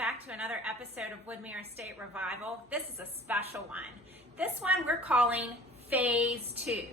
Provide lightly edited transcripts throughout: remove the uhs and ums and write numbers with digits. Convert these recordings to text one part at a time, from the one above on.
back to another episode of Woodmere Estate Revival. This is a special one. This one we're calling Phase 2.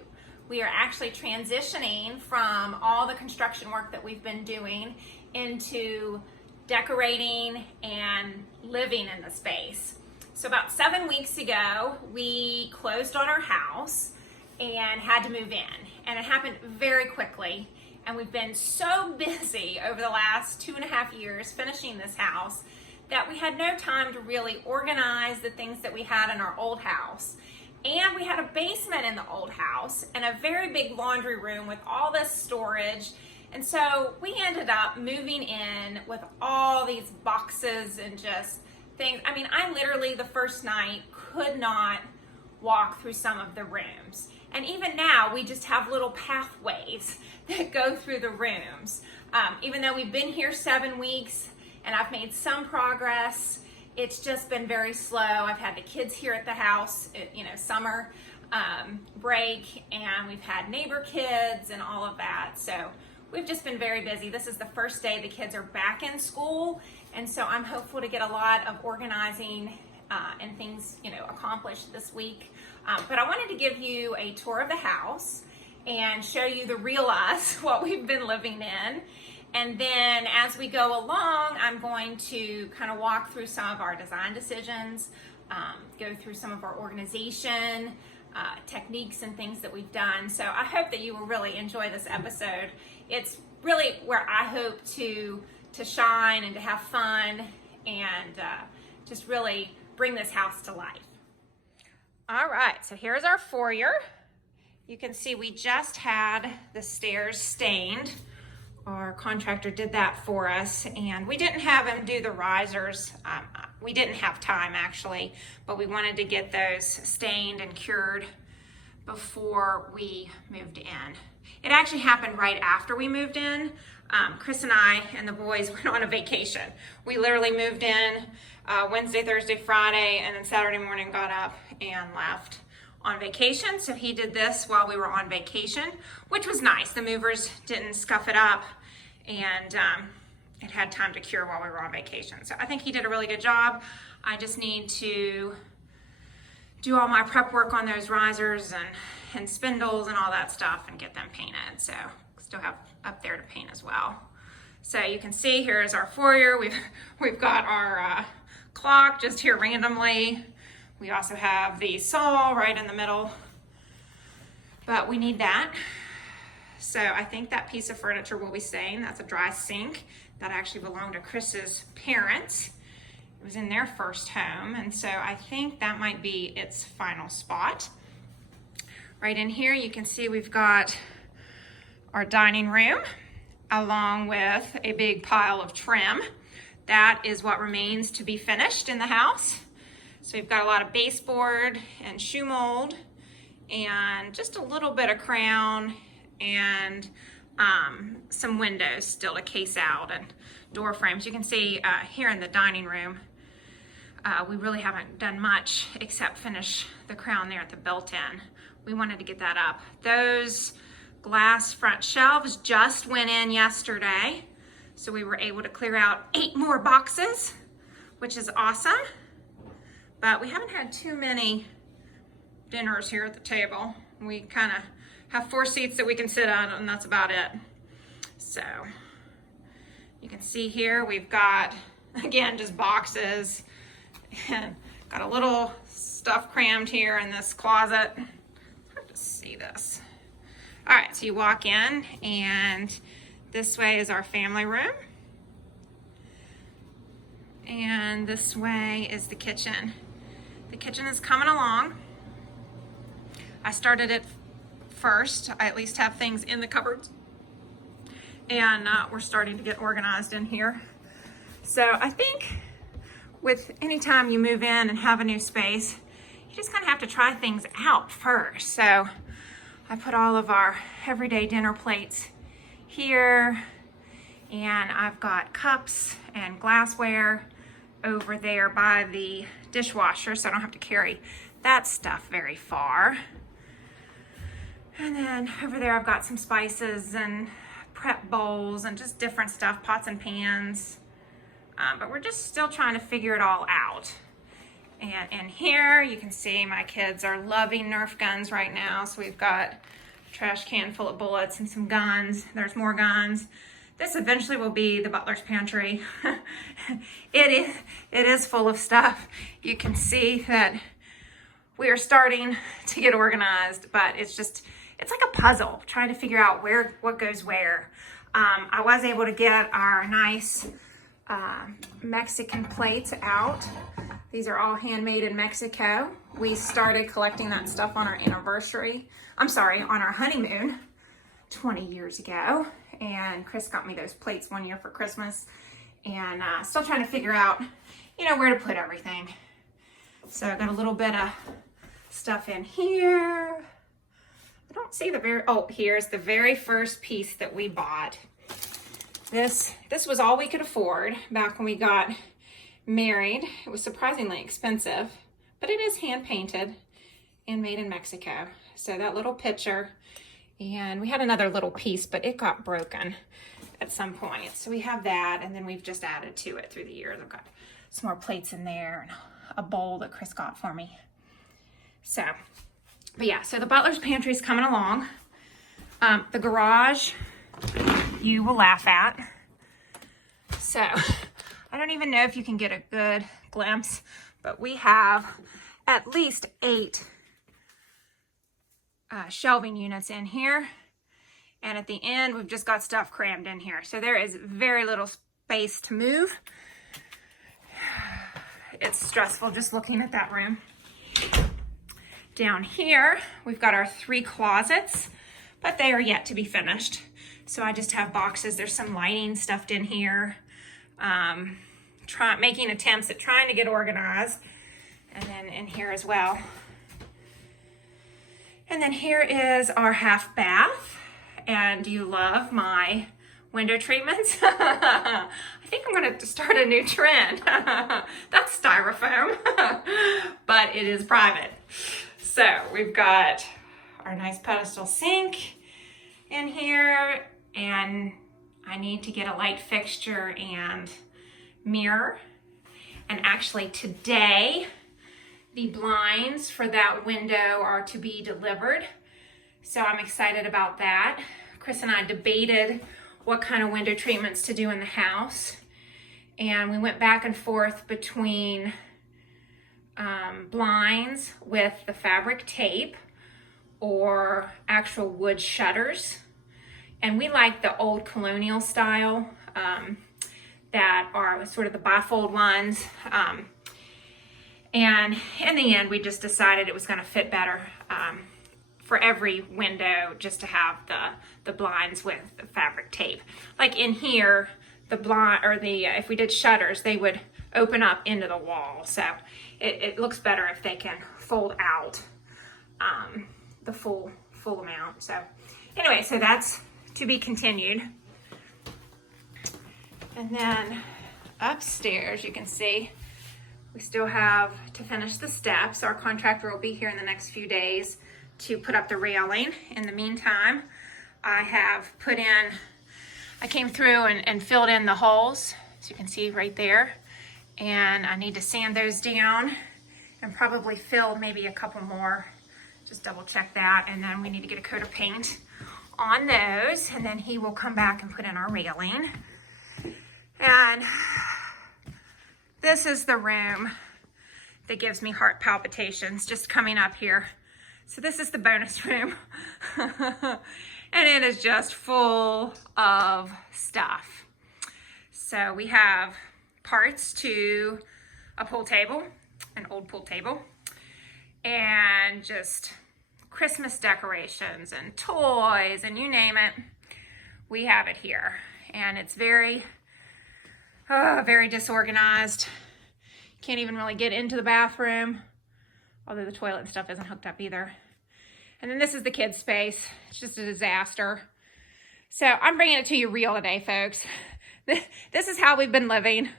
We are actually transitioning from all the construction work that we've been doing into decorating and living in the space. So about 7 weeks ago, we closed on our house and had to move in. And it happened very quickly. And we've been so busy over the last 2.5 years finishing this house that we had no time to really organize the things that we had in our old house. And we had a basement in the old house and a very big laundry room with all this storage. And so we ended up moving in with all these boxes and just things. I mean, I literally the first night could not walk through some of the rooms. And even now, we just have little pathways that go through the rooms. Even though we've been here 7 weeks and I've made some progress, it's just been very slow. I've had the kids here at the house, summer break, and we've had neighbor kids and all of that. So we've just been very busy. This is the first day the kids are back in school. And so I'm hopeful to get a lot of organizing and things, accomplished this week. But I wanted to give you a tour of the house and show you the real us, what we've been living in. And then as we go along, I'm going to kind of walk through some of our design decisions, go through some of our organization techniques and things that we've done. So I hope that you will really enjoy this episode. It's really where I hope to shine and to have fun and just really bring this house to life. All right, so here's our foyer. You can see we just had the stairs stained. Our contractor did that for us, and we didn't have him do the risers. We didn't have time actually, but we wanted to get those stained and cured before we moved in. It actually happened right after we moved in. Chris and I and the boys went on a vacation. We literally moved in Wednesday, Thursday, Friday, and then Saturday morning got up and left on vacation. So he did this while we were on vacation, which was nice. The movers didn't scuff it up, and it had time to cure while we were on vacation. So I think he did a really good job. I just need to do all my prep work on those risers and spindles and all that stuff and get them painted. So still have up there to paint as well. So you can see here is our foyer. We've got our clock just here randomly. We also have the saw right in the middle, but we need that. So I think that piece of furniture will be staying. That's a dry sink that actually belonged to Chris's parents. It was in their first home, and so I think that might be its final spot. Right in here you can see we've got our dining room along with a big pile of trim. That is what remains to be finished in the house. So we've got a lot of baseboard and shoe mold and just a little bit of crown and some windows still to case out and door frames. You can see here in the dining room, we really haven't done much except finish the crown there at the built-in. We wanted to get that up. Those glass front shelves just went in yesterday. So we were able to clear out 8 more boxes, which is awesome. But we haven't had too many dinners here at the table. We kind of have 4 seats that we can sit on, and that's about it. So you can see here we've got, again, just boxes and got a little stuff crammed here in this closet. It's hard to see this. All right, so you walk in, and this way is our family room. And this way is the kitchen. The kitchen is coming along. I started it first. I at least have things in the cupboards. And we're starting to get organized in here. So I think with any time you move in and have a new space, you just kind of have to try things out first. So I put all of our everyday dinner plates here, and I've got cups and glassware over there by the dishwasher, so I don't have to carry that stuff very far. And then over there I've got some spices and prep bowls and just different stuff, pots and pans, but we're just still trying to figure it all out. And in here, you can see my kids are loving Nerf guns right now. So we've got a trash can full of bullets and some guns. There's more guns. This eventually will be the butler's pantry. It is full of stuff. You can see that we are starting to get organized, but it's like a puzzle, trying to figure out what goes where. I was able to get our nice Mexican plates out. These are all handmade in Mexico. We started collecting that stuff on our on our honeymoon 20 years ago. And Chris got me those plates one year for Christmas. And still trying to figure out, where to put everything. So I got a little bit of stuff in here. I don't see here's the very first piece that we bought. This was all we could afford back when we got married. It was surprisingly expensive, but it is hand painted and made in Mexico. So that little picture, and we had another little piece, but it got broken at some point. So we have that, and then we've just added to it through the years. I've got some more plates in there and a bowl that Chris got for me. So, but yeah, so the butler's pantry is coming along. The garage, you will laugh at. So, I don't even know if you can get a good glimpse, but we have at least 8 shelving units in here. And at the end, we've just got stuff crammed in here. So there is very little space to move. It's stressful just looking at that room. Down here, we've got our 3 closets, but they are yet to be finished. So I just have boxes. There's some lighting stuffed in here. Making attempts at trying to get organized. And then in here as well. And then here is our half bath. And do you love my window treatments? I think I'm gonna start a new trend. That's styrofoam, but it is private. So we've got our nice pedestal sink in here, and I need to get a light fixture and mirror. And actually today, the blinds for that window are to be delivered. So I'm excited about that. Chris and I debated what kind of window treatments to do in the house. And we went back and forth between blinds with the fabric tape or actual wood shutters. And we like the old colonial style that are sort of the bifold ones. And in the end, we just decided it was going to fit better for every window just to have the blinds with the fabric tape. Like in here, the blind or if we did shutters, they would open up into the wall. So it looks better if they can fold out the full amount. So anyway, so that's to be continued. And then upstairs, you can see we still have to finish the steps. Our contractor will be here in the next few days to put up the railing. In the meantime, I came through and filled in the holes, as you can see right there. And I need to sand those down and probably fill maybe a couple more. Just double check that. And then we need to get a coat of paint on those. And then he will come back and put in our railing. And this is the room that gives me heart palpitations just coming up here. So this is the bonus room. And it is just full of stuff. So we have parts to a pool table, an old pool table, and just Christmas decorations and toys and you name it, we have it here. And it's very disorganized. Can't even really get into the bathroom, although the toilet and stuff isn't hooked up either. And then this is the kids' space. It's just a disaster. So I'm bringing it to you real today, folks. This is how we've been living.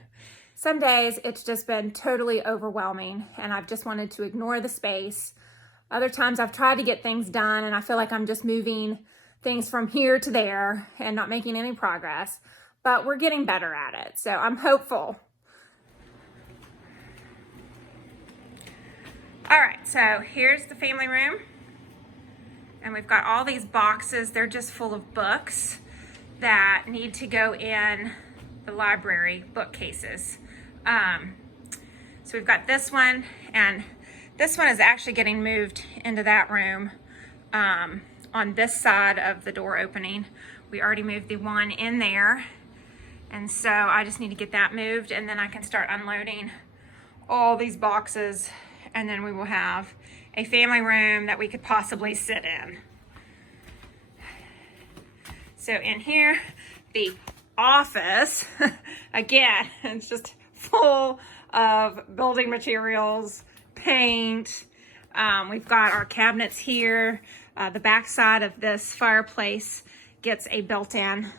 Some days it's just been totally overwhelming and I've just wanted to ignore the space. Other times I've tried to get things done and I feel like I'm just moving things from here to there and not making any progress. But we're getting better at it. So I'm hopeful All right, so here's the family room. And we've got all these boxes. They're just full of books that need to go in the library bookcases. So we've got this one, and this one is actually getting moved into that room on this side of the door opening. We already moved the one in there, and so I just need to get that moved, and then I can start unloading all these boxes, and then we will have a family room that we could possibly sit in. So in here, the office, again, it's just full of building materials, paint. We've got our cabinets here. The back side of this fireplace gets a built-in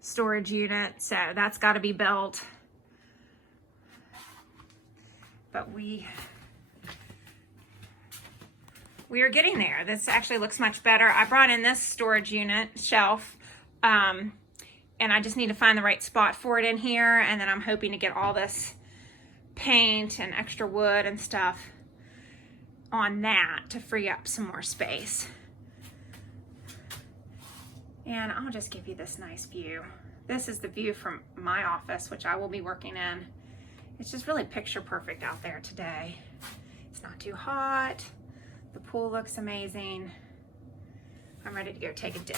storage unit, so that's got to be built. But we are getting there. This actually looks much better. I brought in this storage unit shelf, and I just need to find the right spot for it in here, and then I'm hoping to get all this paint and extra wood and stuff on that to free up some more space. And I'll just give you this nice view. This is the view from my office, which I will be working in. It's just really picture perfect out there today. It's not too hot. The pool looks amazing. I'm ready to go take a dip.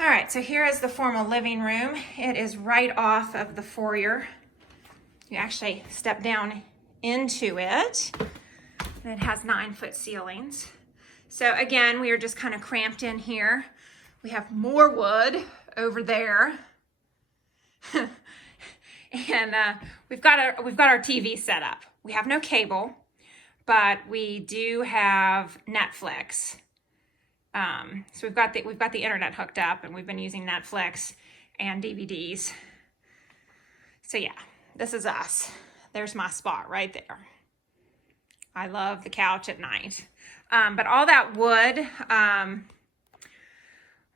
All right, so here is the formal living room. It is right off of the foyer. You actually step down into it, and it has 9-foot ceilings. So again, we are just kind of cramped in here. We have more wood over there. And we've got our TV set up. We have no cable, but we do have Netflix. So we've got the internet hooked up, and we've been using Netflix and DVDs. So yeah, this is us. There's my spot right there. I love the couch at night. But all that wood,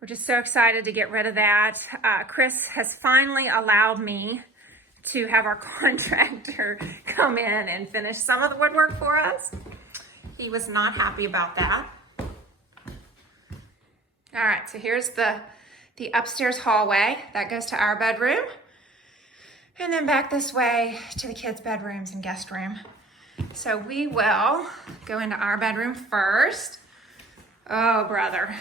we're just so excited to get rid of that. Chris has finally allowed me to have our contractor come in and finish some of the woodwork for us. He was not happy about that. All right, so here's the upstairs hallway that goes to our bedroom, and then back this way to the kids' bedrooms and guest room. So we will go into our bedroom first. Oh, brother.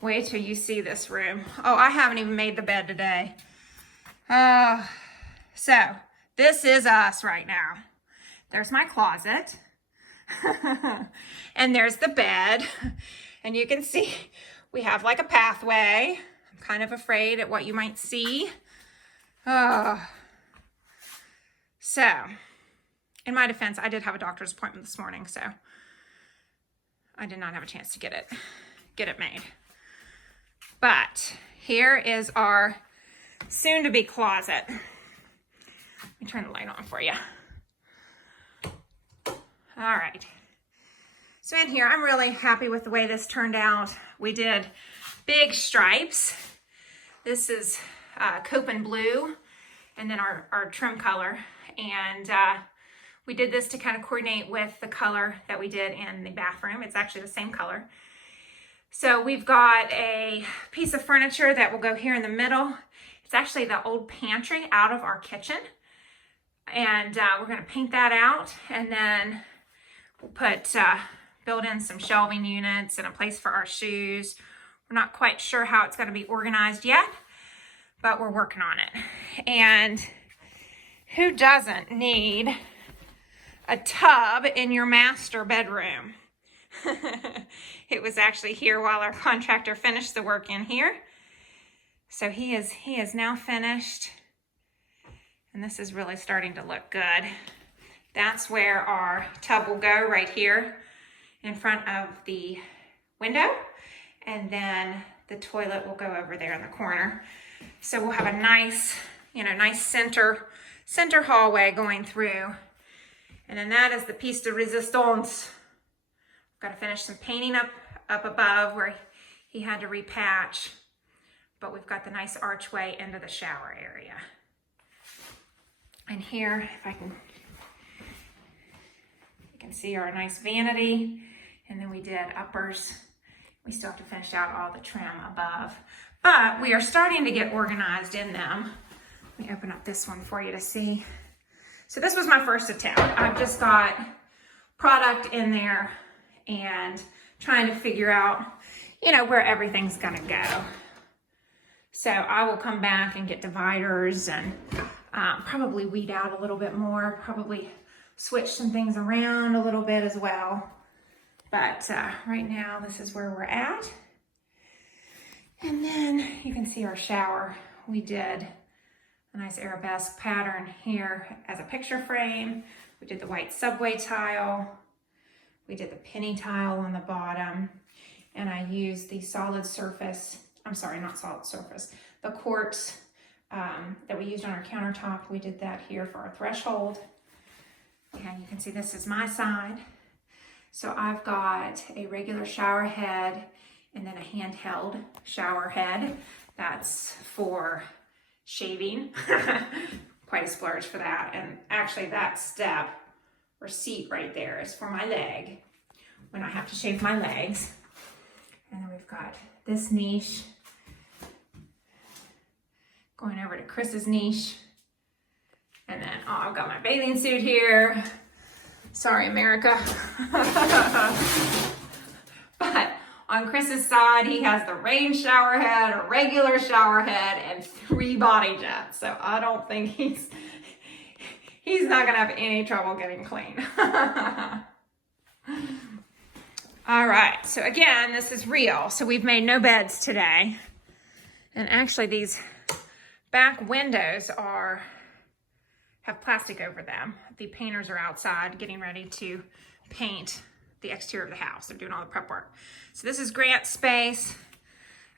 Wait till you see this room. Oh, I haven't even made the bed today. So this is us right now. There's my closet. And there's the bed. And you can see we have like a pathway. I'm kind of afraid at what you might see. So, in my defense, I did have a doctor's appointment this morning, so I did not have a chance to get it made. But here is our soon-to-be closet. Let me turn the light on for you. All right. So in here, I'm really happy with the way this turned out. We did big stripes. This is Copen blue, and then our trim color. And we did this to kind of coordinate with the color that we did in the bathroom. It's actually the same color. So we've got a piece of furniture that will go here in the middle. It's actually the old pantry out of our kitchen. And we're gonna paint that out, and then we'll put, build in some shelving units and a place for our shoes. We're not quite sure how it's gonna be organized yet, but we're working on it. And who doesn't need a tub in your master bedroom? It was actually here while our contractor finished the work in here. So he is now finished, and this is really starting to look good. That's where our tub will go, right here in front of the window, and then the toilet will go over there in the corner. So we'll have a nice, nice center hallway going through. And then that is the piece de resistance. Got to finish some painting up above where he had to repatch, but we've got the nice archway into the shower area. And here, if I can, you can see our nice vanity. And then we did uppers. We still have to finish out all the trim above. But we are starting to get organized in them. Let me open up this one for you to see. So this was my first attempt. I've just got product in there and trying to figure out, you know, where everything's gonna go. So I will come back and get dividers and probably weed out a little bit more, probably switch some things around a little bit as well. But right now, this is where we're at. And then you can see our shower. We did a nice arabesque pattern here as a picture frame. We did the white subway tile. We did the penny tile on the bottom. And I used the solid surface, I'm sorry, not solid surface, the quartz that we used on our countertop. We did that here for our threshold. And you can see this is my side. So I've got a regular shower head and then a handheld shower head. That's for shaving. Quite a splurge for that. And actually that step or seat right there is for my leg when I have to shave my legs. And then we've got this niche going over to Chris's niche. And then, oh, I've got my bathing suit here. Sorry, America. But on Chris's side, he has the rain shower head, a regular shower head, and 3 body jets. So I don't think he's not gonna have any trouble getting clean. All right, so again, this is real. So we've made no beds today. And actually these back windows have plastic over them. The painters are outside getting ready to paint the exterior of the house. They're doing all the prep work. So this is Grant's space.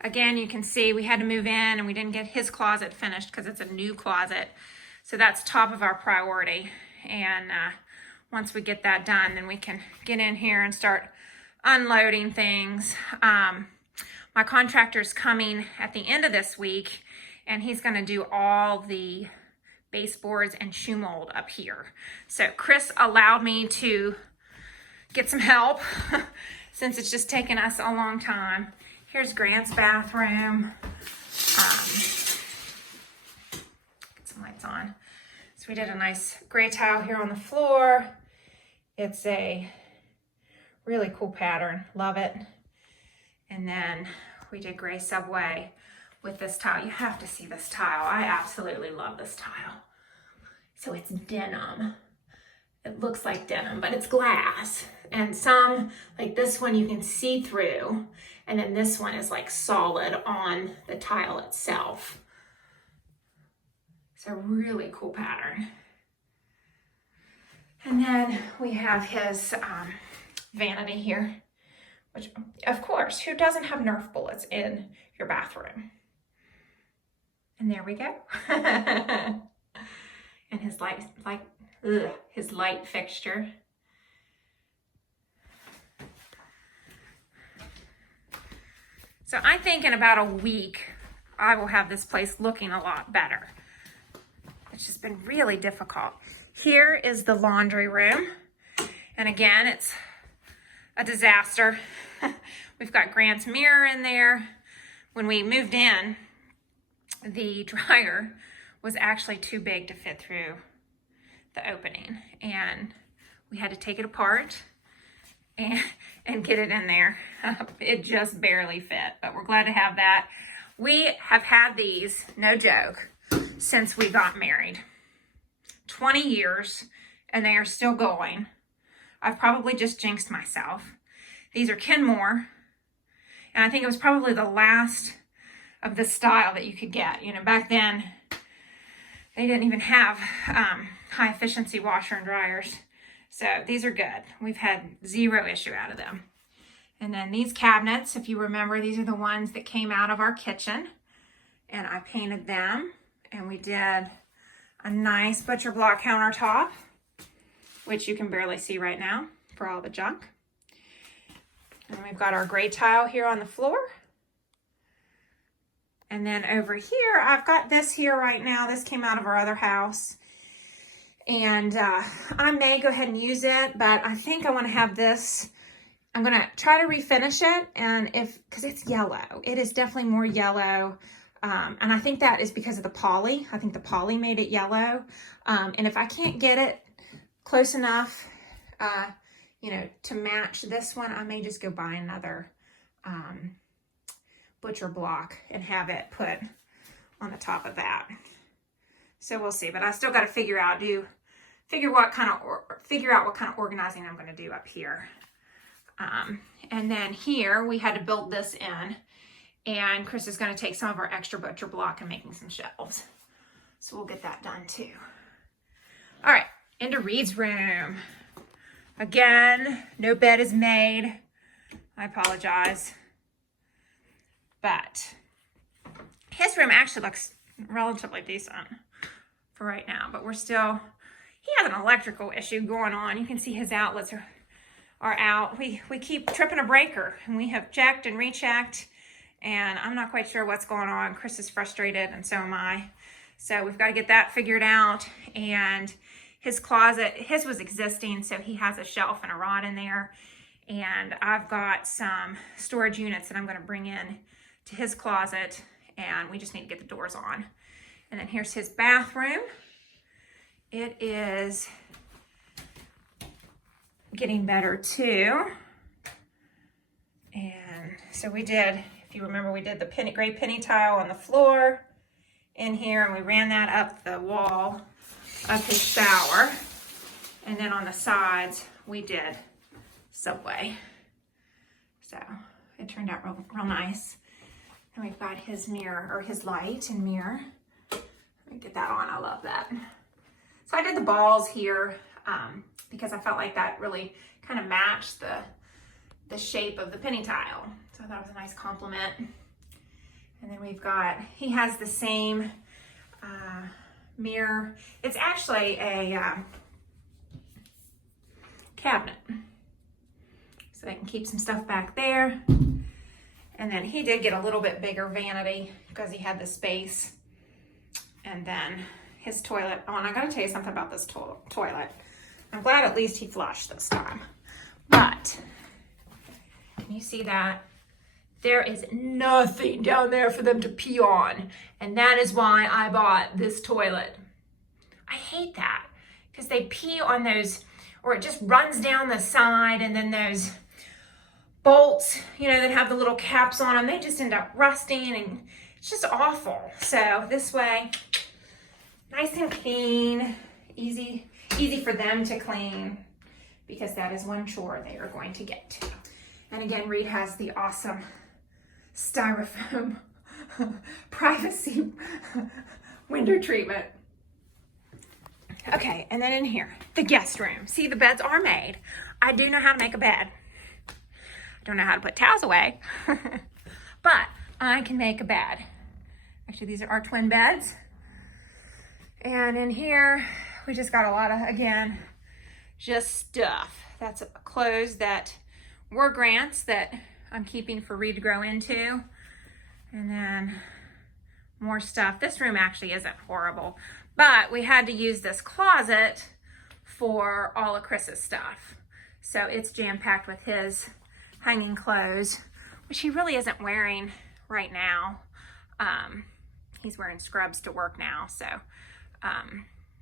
Again, you can see we had to move in and we didn't get his closet finished because it's a new closet. So that's top of our priority. And once we get that done, then we can get in here and start unloading things. My contractor's coming at the end of this week and he's gonna do all the baseboards and shoe mold up here. So Chris allowed me to get some help since it's just taken us a long time. Here's Grant's bathroom. Get some lights on. So we did a nice gray tile here on the floor. It's a really cool pattern, love it. And then we did gray subway with this tile. You have to see this tile. I absolutely love this tile. So it's denim. It looks like denim, but it's glass. And some, like this one, you can see through. And then this one is like solid on the tile itself. It's a really cool pattern. And then we have his vanity here, which of course, who doesn't have Nerf bullets in your bathroom? And there we go. And his his light fixture. So I think in about a week, I will have this place looking a lot better. It's just been really difficult. Here is the laundry room. And again, it's a disaster. We've got Grant's mirror in there. When we moved in, the dryer was actually too big to fit through the opening. And we had to take it apart and get it in there. It just barely fit, but we're glad to have that. We have had these, no joke, since we got married. 20 years, and they are still going. I've probably just jinxed myself. These are Kenmore, and I think it was probably the last of the style that you could get. You know, back then, they didn't even have high efficiency washer and dryers. So these are good. We've had zero issue out of them. And then these cabinets, if you remember, these are the ones that came out of our kitchen. And I painted them. And we did a nice butcher block countertop, which you can barely see right now for all the junk. And we've got our gray tile here on the floor. And then over here, I've got this here right now. This came out of our other house. And I may go ahead and use it, but I think I want to have this. I'm going to try to refinish it, and because it's yellow. It is definitely more yellow. And I think that is because of the poly. I think the poly made it yellow. And if I can't get it close enough, you know, to match this one, I may just go buy another butcher block and have it put on the top of that. So we'll see, but I still got to figure out what kind of organizing I'm going to do up here. And then here we had to build this in, and Chris is going to take some of our extra butcher block and making some shelves. So we'll get that done too. All right, into Reed's room. Again, no bed is made. I apologize. But his room actually looks relatively decent for right now, but he has an electrical issue going on. You can see his outlets are out. We keep tripping a breaker, and we have checked and rechecked, and I'm not quite sure what's going on. Chris is frustrated, and so am I. So we've got to get that figured out. And his closet, his was existing, so he has a shelf and a rod in there. And I've got some storage units that I'm going to bring in to his closet, and we just need to get the doors on. And then here's his bathroom. It is getting better too. And so we did, if you remember, we did the gray penny tile on the floor in here, and we ran that up the wall of his shower. And then on the sides, we did Subway. So it turned out real nice. And we've got his mirror, or his light and mirror. Let me get that on, I love that. So I did the balls here because I felt like that really kind of matched the shape of the penny tile. So I thought it was a nice compliment. And then he has the same mirror. It's actually a cabinet. So I can keep some stuff back there. And then he did get a little bit bigger vanity because he had the space. And then his toilet. Oh, and I gotta tell you something about this toilet. I'm glad at least he flushed this time. But, can you see that? There is nothing down there for them to pee on. And that is why I bought this toilet. I hate that, because they pee on those, or it just runs down the side, and then those bolts, you know, that have the little caps on them, they just end up rusting, and it's just awful. So this way, nice and clean, easy for them to clean, because that is one chore they are going to get to. And again, Reed has the awesome styrofoam privacy window treatment. Okay, and then in here, the guest room. See, the beds are made. I do know how to make a bed. I don't know how to put towels away, but I can make a bed. Actually, these are our twin beds. And in here, we just got a lot of, again, just stuff. That's clothes that were Grant's that I'm keeping for Reed to grow into. And then more stuff. This room actually isn't horrible, but we had to use this closet for all of Chris's stuff. So it's jam-packed with his hanging clothes, which he really isn't wearing right now. He's wearing scrubs to work now, so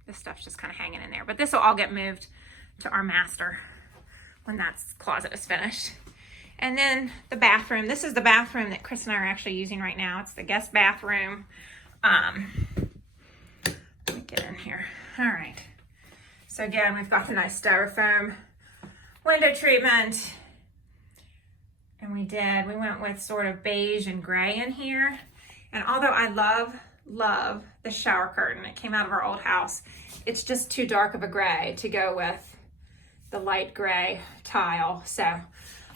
this stuff's just kind of hanging in there. But this will all get moved to our master when that closet is finished. And then the bathroom. This is the bathroom that Chris and I are actually using right now. It's the guest bathroom. Let me get in here. All right. So again, we've got the nice styrofoam window treatment. And we went with sort of beige and gray in here. And although I love the shower curtain, it came out of our old house, it's just too dark of a gray to go with the light gray tile. So I'm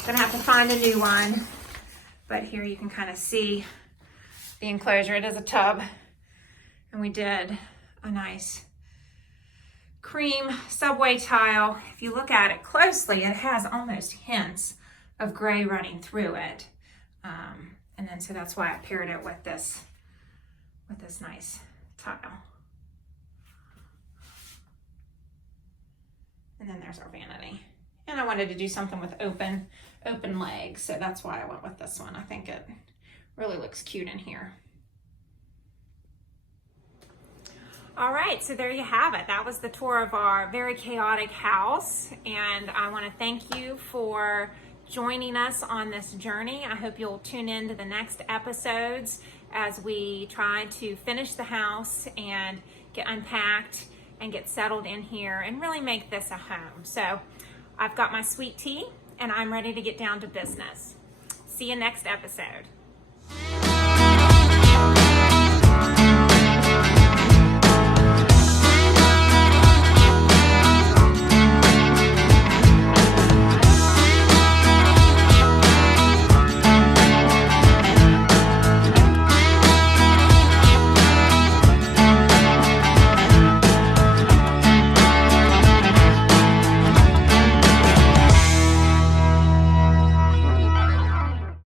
gonna have to find a new one. But here you can kind of see the enclosure. It is a tub. And we did a nice cream Subway tile. If you look at it closely, it has almost hints of gray running through it. And then so that's why I paired it with this nice tile. And then there's our vanity. And I wanted to do something with open legs, so that's why I went with this one. I think it really looks cute in here. All right, so there you have it. That was the tour of our very chaotic house, and I want to thank you for joining us on this journey. I hope you'll tune in to the next episodes as we try to finish the house and get unpacked and get settled in here and really make this a home. So I've got my sweet tea and I'm ready to get down to business. See you next episode.